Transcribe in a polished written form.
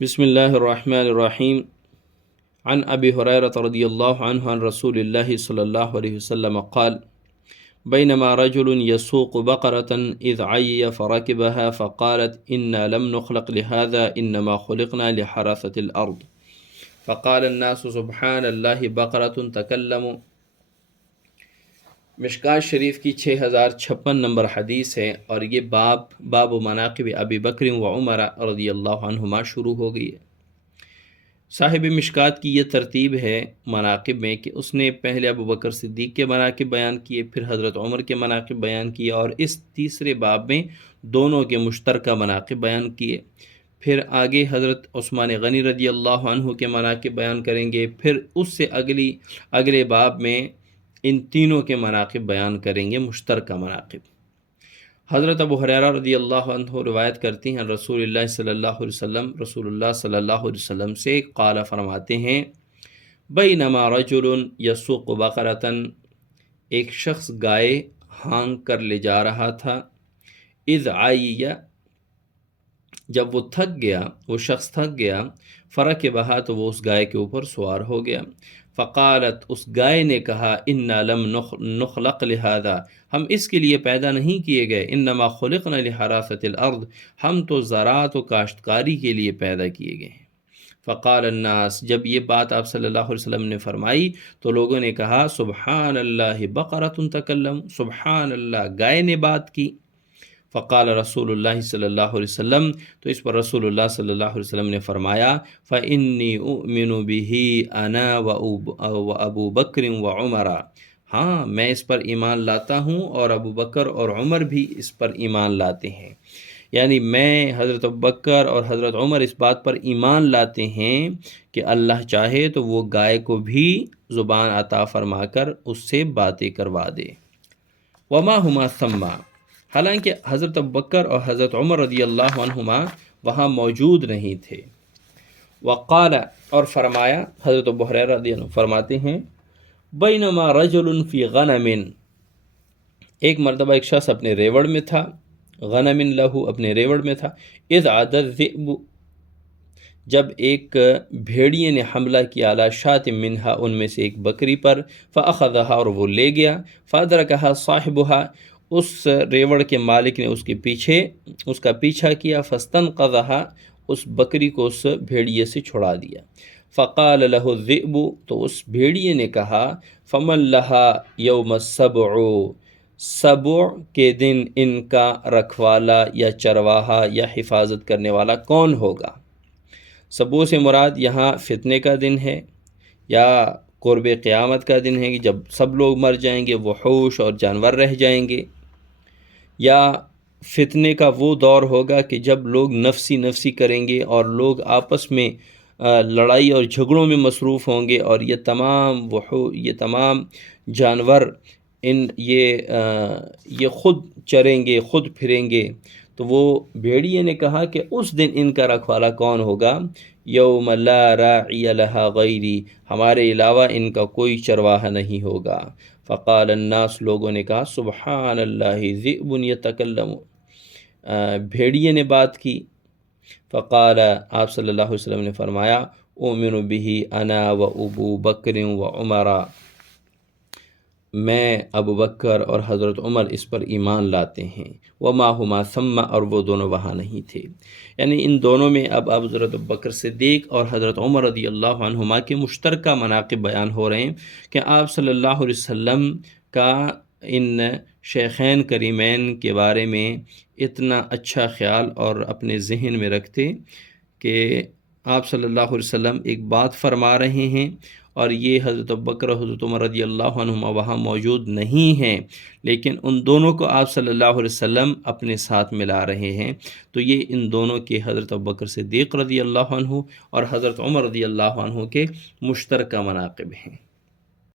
بسم اللہ الرحمن الرحیم عن ابی ہریرہ رضی اللہ عنہ عن رسول اللہ صلی اللہ علیہ وسلم قال بینما رجل يسوق بقرة اذ عی فركبها فقالت انا لم نخلق لهذا انما خلقنا لحراثة الارض فقال الناس سبحان اللہ بقرة تکلم۔ مشکات شریف کی 6056 نمبر حدیث ہے، اور یہ باب مناقب ابی بکر و عمر رضی اللہ عنہما شروع ہو گئی ہے۔ صاحب مشکات کی یہ ترتیب ہے مناقب میں کہ اس نے پہلے ابو بکر صدیق کے مناقب بیان کیے، پھر حضرت عمر کے مناقب بیان کیے، اور اس تیسرے باب میں دونوں کے مشترکہ مناقب بیان کیے۔ پھر آگے حضرت عثمان غنی رضی اللہ عنہ کے مناقب بیان کریں گے، پھر اس سے اگلے باب میں ان تینوں کے مناقب بیان کریں گے، مشترکہ مناقب۔ حضرت ابو ہریرہ رضی اللہ عنہ روایت کرتی ہیں رسول اللہ صلی اللہ علیہ وسلم، رسول اللہ صلی اللہ علیہ وسلم سے قال فرماتے ہیں بینما رجل یسوق بقرۃ، ایک شخص گائے ہانک کر لے جا رہا تھا، اذ عی، جب وہ تھک گیا، وہ شخص تھک گیا، فرکبھا، تو وہ اس گائے کے اوپر سوار ہو گیا، فقالت، اس گائے نے کہا انا لم نخلق لہذا، ہم اس کے لیے پیدا نہیں کیے گئے، انما خلقنا لحراثۃ الارض، ہم تو زراعت و کاشتکاری کے لیے پیدا کیے گئے ہیں۔ فقال الناس، جب یہ بات آپ صلی اللہ علیہ وسلم نے فرمائی تو لوگوں نے کہا سبحان اللہ بقرۃ تکلم، سبحان اللہ، گائے نے بات کی۔ فقال رسول اللہ صلی اللہ علیہ وسلم، تو اس پر رسول اللہ صلی اللہ علیہ وسلم نے فرمایا فإنی أؤمن به أنا وأبو بکر وعمر، ہاں میں اس پر ایمان لاتا ہوں اور ابو بکر اور عمر بھی اس پر ایمان لاتے ہیں، یعنی میں، حضرت ابو بکر اور حضرت عمر اس بات پر ایمان لاتے ہیں کہ اللہ چاہے تو وہ گائے کو بھی زبان عطا فرما کر اس سے باتیں کروا دے۔ وما ہما ثم، حالانکہ حضرت ابوبکر اور حضرت عمر رضی اللہ عنہما وہاں موجود نہیں تھے۔ وقال، اور فرمایا، حضرت ابو ہریرہ رضی اللہ عنہ فرماتے ہیں بینما رجل فی غنم، ایک مرتبہ ایک شخص اپنے ریوڑ میں تھا، غنم لہو، اپنے ریوڑ میں تھا، اذ عاد الذئب، جب ایک بھیڑیے نے حملہ کیا، علی شاۃ منہا، ان میں سے ایک بکری پر، فاخذھا، اور وہ لے گیا، فادرکھا صاحبھا، اس ریوڑ کے مالک نے اس کا پیچھا کیا، فاستنقذھا، اس بکری کو اس بھیڑیے سے چھڑا دیا۔ فقال لہ الذئب، تو اس بھیڑیے نے کہا فمن لہا یوم السبع، سبع کے دن ان کا رکھوالا یا چرواہا یا حفاظت کرنے والا کون ہوگا؟ سبع سے مراد یہاں فتنے کا دن ہے یا قرب قیامت کا دن ہے کہ جب سب لوگ مر جائیں گے، وحوش اور جانور رہ جائیں گے، یا فتنے کا وہ دور ہوگا کہ جب لوگ نفسی کریں گے اور لوگ آپس میں لڑائی اور جھگڑوں میں مصروف ہوں گے، اور یہ تمام جانور یہ خود چریں گے، خود پھریں گے۔ تو وہ بھیڑیے نے کہا کہ اس دن ان کا رکھوالا کون ہوگا؟ یوم لا راعی لہا غیری، ہمارے علاوہ ان کا کوئی چرواہا نہیں ہوگا۔ فقال الناس، لوگوں نے کہا سبحان اللہ ذئب یتکلم، بھیڑیے نے بات کی۔ فقال، آپ صلی اللہ علیہ وسلم نے فرمایا اؤمن به انا و ابو بکر و عمر، میں، ابو بکر اور حضرت عمر اس پر ایمان لاتے ہیں۔ وما ہما ثم، اور وہ دونوں وہاں نہیں تھے، یعنی ان دونوں میں اب حضرت ابو بکر صدیق اور حضرت عمر رضی اللہ عنہما کے مشترکہ مناقب بیان ہو رہے ہیں کہ آپ صلی اللہ علیہ وسلم کا ان شیخین کریمین کے بارے میں اتنا اچھا خیال اور اپنے ذہن میں رکھتے کہ آپ صلی اللہ علیہ وسلم ایک بات فرما رہے ہیں اور یہ حضرت ابوبکر اور حضرت عمر رضی اللہ عنہما وہاں موجود نہیں ہیں، لیکن ان دونوں کو آپ صلی اللہ علیہ وسلم اپنے ساتھ ملا رہے ہیں، تو یہ ان دونوں کے، حضرت ابوبکر صدیق رضی اللہ عنہ اور حضرت عمر رضی اللہ عنہ کے مشترکہ مناقب ہیں۔